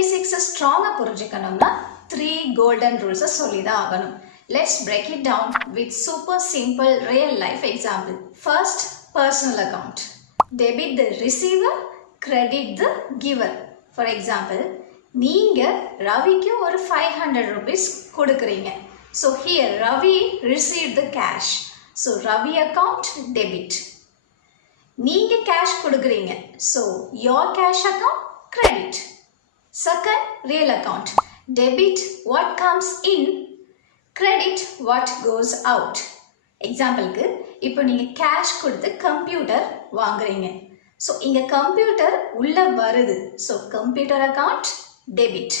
basics ஸ்ட்ராங்கா புரிஞ்சுக்கணும்னா 3 golden rules சொல்லிதான் ஆகணும். Let's break it down with super simple real life example. First, personal account. Debit the receiver, credit the giver. For example, நீங்க ரவிக்கு ஒரு 500 rupees கொடுக்குறீங்க. So here Ravi received the cash. So Ravi account debit. நீங்க cash கொடுக்குறீங்க. So your cash account credit. Second, real account. Debit what comes in, credit what goes out. எக்ஸாம்பிளுக்கு இப்போ நீங்க cash கொடுத்து கம்ப்யூட்டர் வாங்குறீங்க. ஸோ இங்க computer உள்ள வருது. So computer account debit.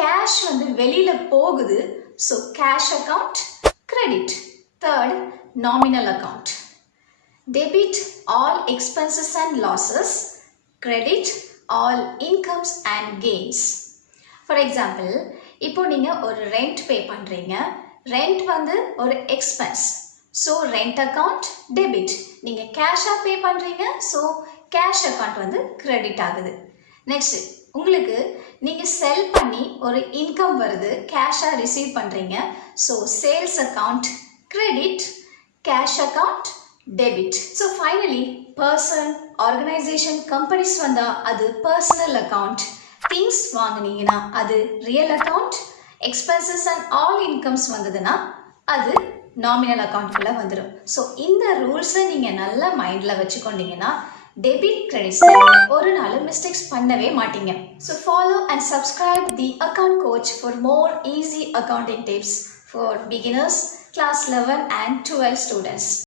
Cash வந்து வெளியில போகுது. So cash account credit. Third, nominal account. Debit all expenses and losses, credit all incomes and gains. For example, இப்போ நீங்க ஒரு rent pay பண்றீங்க. Rent வந்து ஒரு expense. So rent account debit. நீங்க cash pay பண்றீங்க. So cash account வந்து credit ஆகுது. Next, உங்களுக்கு நீங்க sell பண்ணி ஒரு income வருது. cash receive பண்றீங்க. So sales account credit, cash account debit. So finally, person, organization, companies வந்தா அது personal account. Things வாங்குனீங்கன்னா அது real account. Expenses and all incomes வந்ததுன்னா அது nominal account குள்ள வந்துரும். So இந்த ரூல்ஸை நீங்க நல்ல மைண்ட்ல வச்சுக்கொண்டீங்கன்னா டெபிட் கிரெடிட்ஸ்ல ஒரு நாள் மிஸ்டேக்ஸ் பண்ணவே மாட்டீங்க. So follow and subscribe the account coach for more easy accounting tips for beginners, class 11 and 12 students.